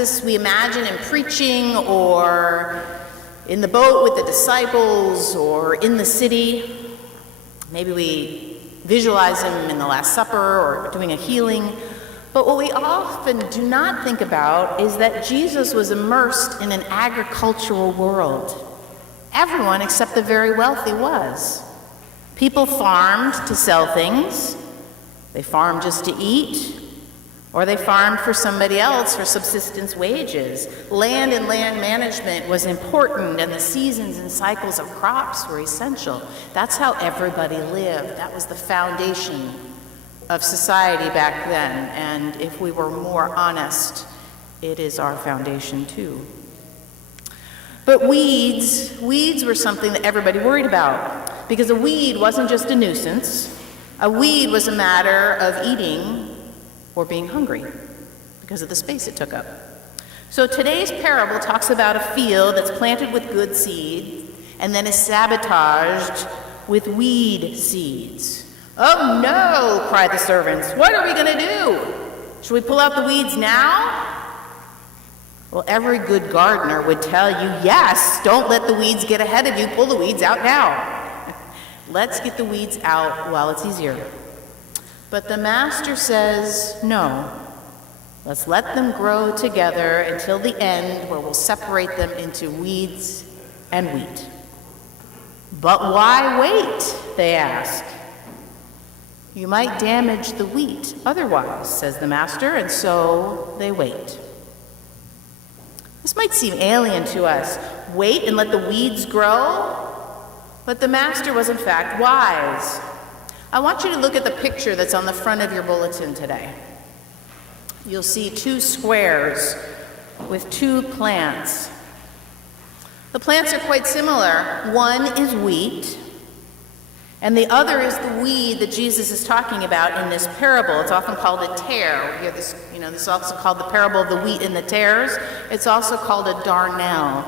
Jesus, we imagine him preaching or in the boat with the disciples or in the city. Maybe we visualize him in the Last Supper or doing a healing. But what we often do not think about is that Jesus was immersed in an agricultural world. Everyone except the very wealthy was. People farmed to sell things. They farmed just to eat, or they farmed for somebody else for subsistence wages. Land and land management was important, and the seasons and cycles of crops were essential. That's how everybody lived. That was the foundation of society back then, and if we were more honest, it is our foundation too. But weeds were something that everybody worried about, because a weed wasn't just a nuisance. A weed was a matter of eating or being hungry because of the space it took up. So today's parable talks about a field that's planted with good seed and then is sabotaged with weed seeds. "Oh no," cried the servants. "What are we going to do? Should we pull out the weeds now?" Well, every good gardener would tell you, yes, don't let the weeds get ahead of you. Pull the weeds out now. Let's get the weeds out while it's easier. But the master says, no. Let's let them grow together until the end, where we'll separate them into weeds and wheat. But why wait, they ask. You might damage the wheat otherwise, says the master, and so they wait. This might seem alien to us. Wait and let the weeds grow? But the master was in fact wise. I want you to look at the picture that's on the front of your bulletin today. You'll see two squares with two plants. The plants are quite similar. One is wheat, and the other is the weed that Jesus is talking about in this parable. It's often called a tare. We hear this, this is also called the parable of the wheat and the tares. It's also called a darnel.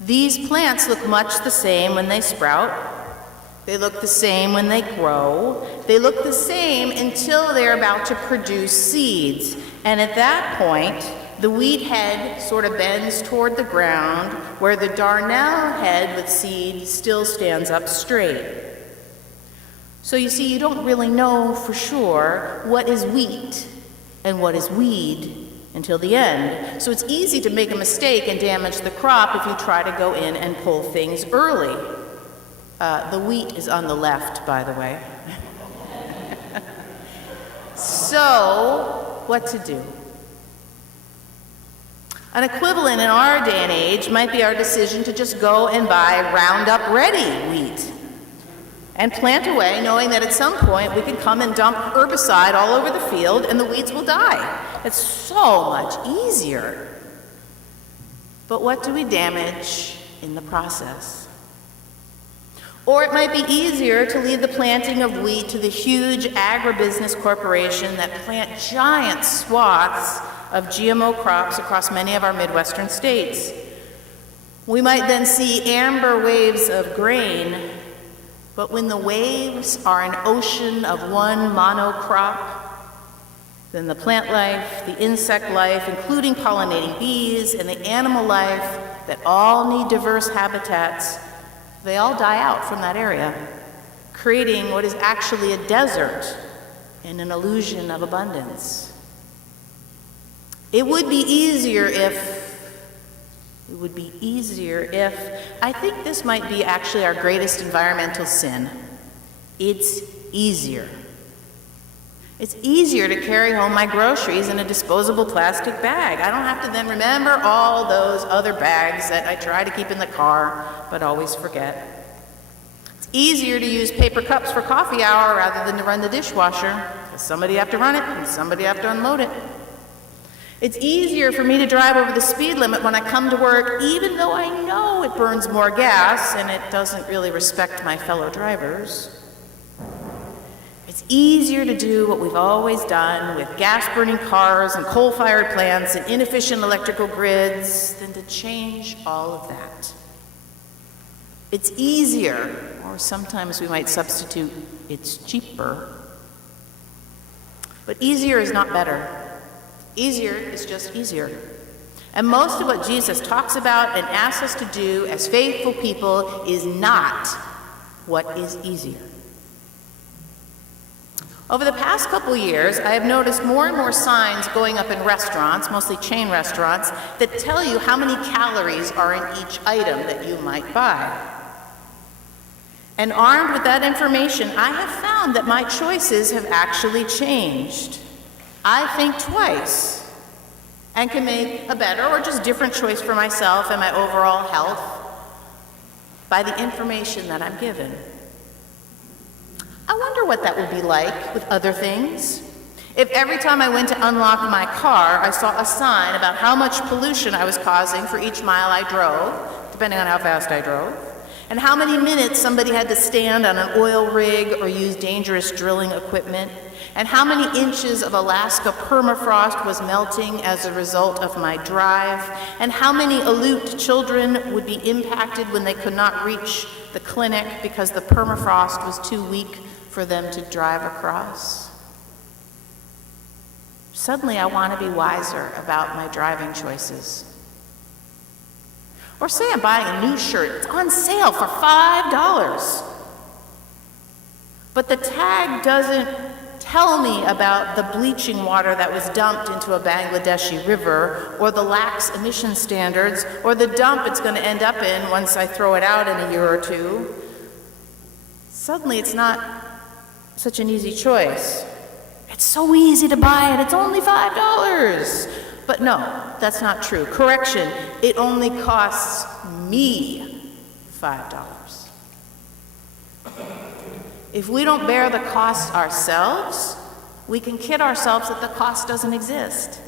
These plants look much the same when they sprout. They look the same when they grow. They look the same until they're about to produce seeds. And at that point, the wheat head sort of bends toward the ground, where the darnel head with seed still stands up straight. So you see, you don't really know for sure what is wheat and what is weed until the end. So it's easy to make a mistake and damage the crop if you try to go in and pull things early. The wheat is on the left, by the way. So, what to do? An equivalent in our day and age might be our decision to just go and buy Roundup Ready wheat and plant away, knowing that at some point we can come and dump herbicide all over the field and the weeds will die. It's so much easier. But what do we damage in the process? Or it might be easier to leave the planting of wheat to the huge agribusiness corporation that plant giant swaths of GMO crops across many of our Midwestern states. We might then see amber waves of grain, but when the waves are an ocean of one monocrop, then the plant life, the insect life, including pollinating bees, and the animal life that all need diverse habitats, they all die out from that area, creating what is actually a desert and an illusion of abundance. It would be easier if, I think this might be actually our greatest environmental sin. It's easier. It's easier to carry home my groceries in a disposable plastic bag. I don't have to then remember all those other bags that I try to keep in the car, but always forget. It's easier to use paper cups for coffee hour rather than to run the dishwasher, because somebody have to run it and somebody have to unload it. It's easier for me to drive over the speed limit when I come to work, even though I know it burns more gas and it doesn't really respect my fellow drivers. It's easier to do what we've always done with gas-burning cars and coal-fired plants and inefficient electrical grids than to change all of that. It's easier, or sometimes we might substitute, it's cheaper. But easier is not better. Easier is just easier. And most of what Jesus talks about and asks us to do as faithful people is not what is easier. Over the past couple years, I have noticed more and more signs going up in restaurants, mostly chain restaurants, that tell you how many calories are in each item that you might buy. And armed with that information, I have found that my choices have actually changed. I think twice and can make a better or just different choice for myself and my overall health by the information that I'm given. I wonder what that would be like with other things. If every time I went to unlock my car, I saw a sign about how much pollution I was causing for each mile I drove, depending on how fast I drove, and how many minutes somebody had to stand on an oil rig or use dangerous drilling equipment, and how many inches of Alaska permafrost was melting as a result of my drive, and how many Aleut children would be impacted when they could not reach the clinic because the permafrost was too weak for them to drive across. Suddenly I want to be wiser about my driving choices. Or say I'm buying a new shirt, it's on sale for $5. But the tag doesn't tell me about the bleaching water that was dumped into a Bangladeshi river, or the lax emission standards, or the dump it's going to end up in once I throw it out in a year or two. Suddenly it's not such an easy choice. It's so easy to buy it, it's only $5. But no, that's not true. Correction, it only costs me $5. If we don't bear the cost ourselves, we can kid ourselves that the cost doesn't exist.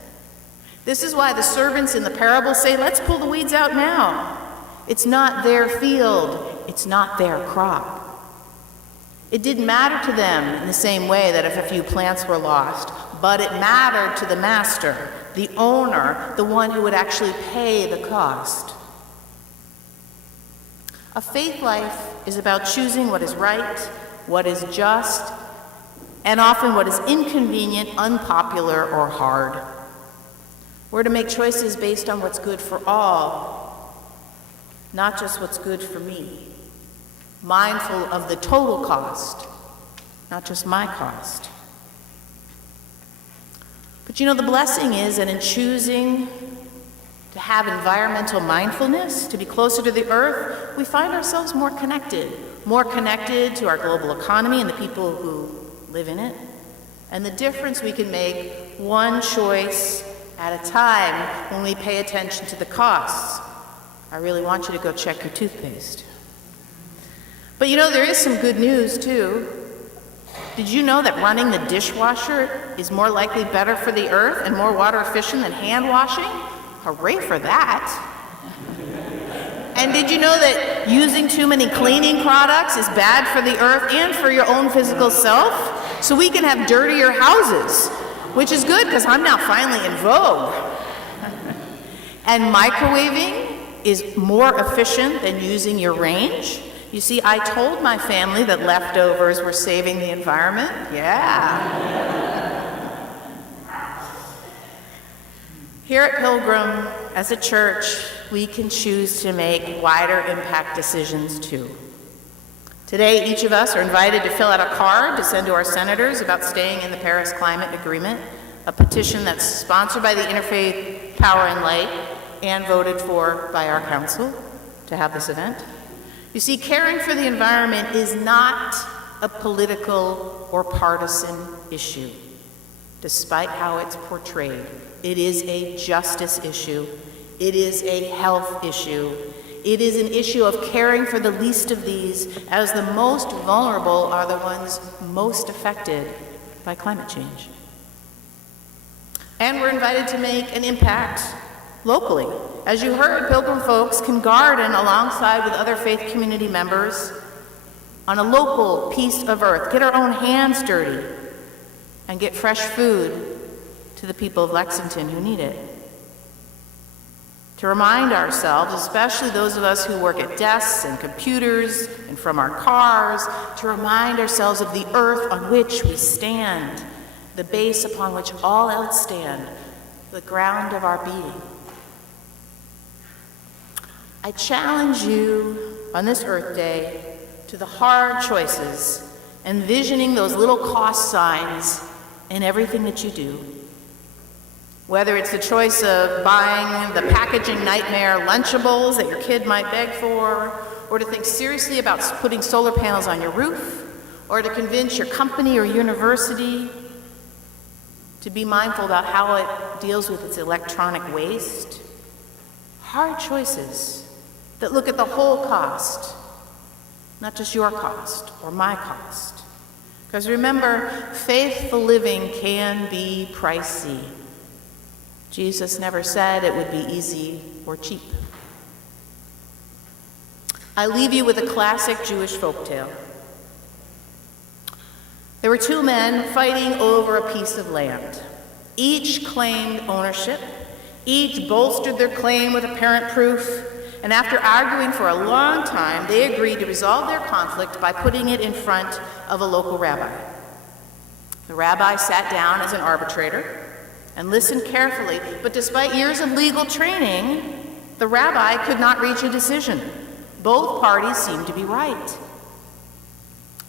This is why the servants in the parable say, let's pull the weeds out now. It's not their field, it's not their crop. It didn't matter to them in the same way that if a few plants were lost, but it mattered to the master, the owner, the one who would actually pay the cost. A faith life is about choosing what is right, what is just, and often what is inconvenient, unpopular, or hard. We're to make choices based on what's good for all, not just what's good for me. Mindful of the total cost, not just my cost. But you know, the blessing is that in choosing to have environmental mindfulness, to be closer to the earth, we find ourselves more connected to our global economy and the people who live in it, and the difference we can make one choice at a time when we pay attention to the costs. I really want you to go check your toothpaste. But you know, there is some good news too. Did you know that running the dishwasher is more likely better for the earth and more water efficient than hand washing? Hooray for that. And did you know that using too many cleaning products is bad for the earth and for your own physical self? So we can have dirtier houses, which is good because I'm now finally in vogue. And microwaving is more efficient than using your range. You see, I told my family that leftovers were saving the environment. Yeah. Here at Pilgrim, as a church, we can choose to make wider impact decisions too. Today, each of us are invited to fill out a card to send to our senators about staying in the Paris Climate Agreement, a petition that's sponsored by the Interfaith Power and Light and voted for by our council to have this event. You see, caring for the environment is not a political or partisan issue, despite how it's portrayed. It is a justice issue. It is a health issue. It is an issue of caring for the least of these, as the most vulnerable are the ones most affected by climate change. And we're invited to make an impact locally. As you heard, Pilgrim folks can garden alongside with other faith community members on a local piece of earth, get our own hands dirty, and get fresh food to the people of Lexington who need it. To remind ourselves, especially those of us who work at desks and computers and from our cars, to remind ourselves of the earth on which we stand, the base upon which all else stand, the ground of our being. I challenge you on this Earth Day to the hard choices, envisioning those little cost signs in everything that you do. Whether it's the choice of buying the packaging nightmare Lunchables that your kid might beg for, or to think seriously about putting solar panels on your roof, or to convince your company or university to be mindful about how it deals with its electronic waste. Hard choices that look at the whole cost, not just your cost or my cost. Because remember, faithful living can be pricey. Jesus never said it would be easy or cheap. I leave you with a classic Jewish folktale. There were two men fighting over a piece of land. Each claimed ownership. Each bolstered their claim with apparent proof. And after arguing for a long time, they agreed to resolve their conflict by putting it in front of a local rabbi. The rabbi sat down as an arbitrator and listened carefully, but despite years of legal training, the rabbi could not reach a decision. Both parties seemed to be right.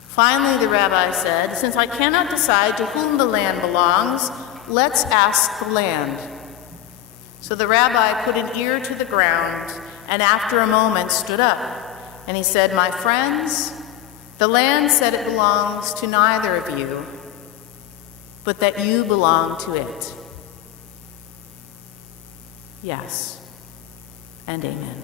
Finally, the rabbi said, "Since I cannot decide to whom the land belongs, let's ask the land." So the rabbi put an ear to the ground and after a moment stood up, and he said, "My friends, the land said it belongs to neither of you, but that you belong to it." Yes, and amen.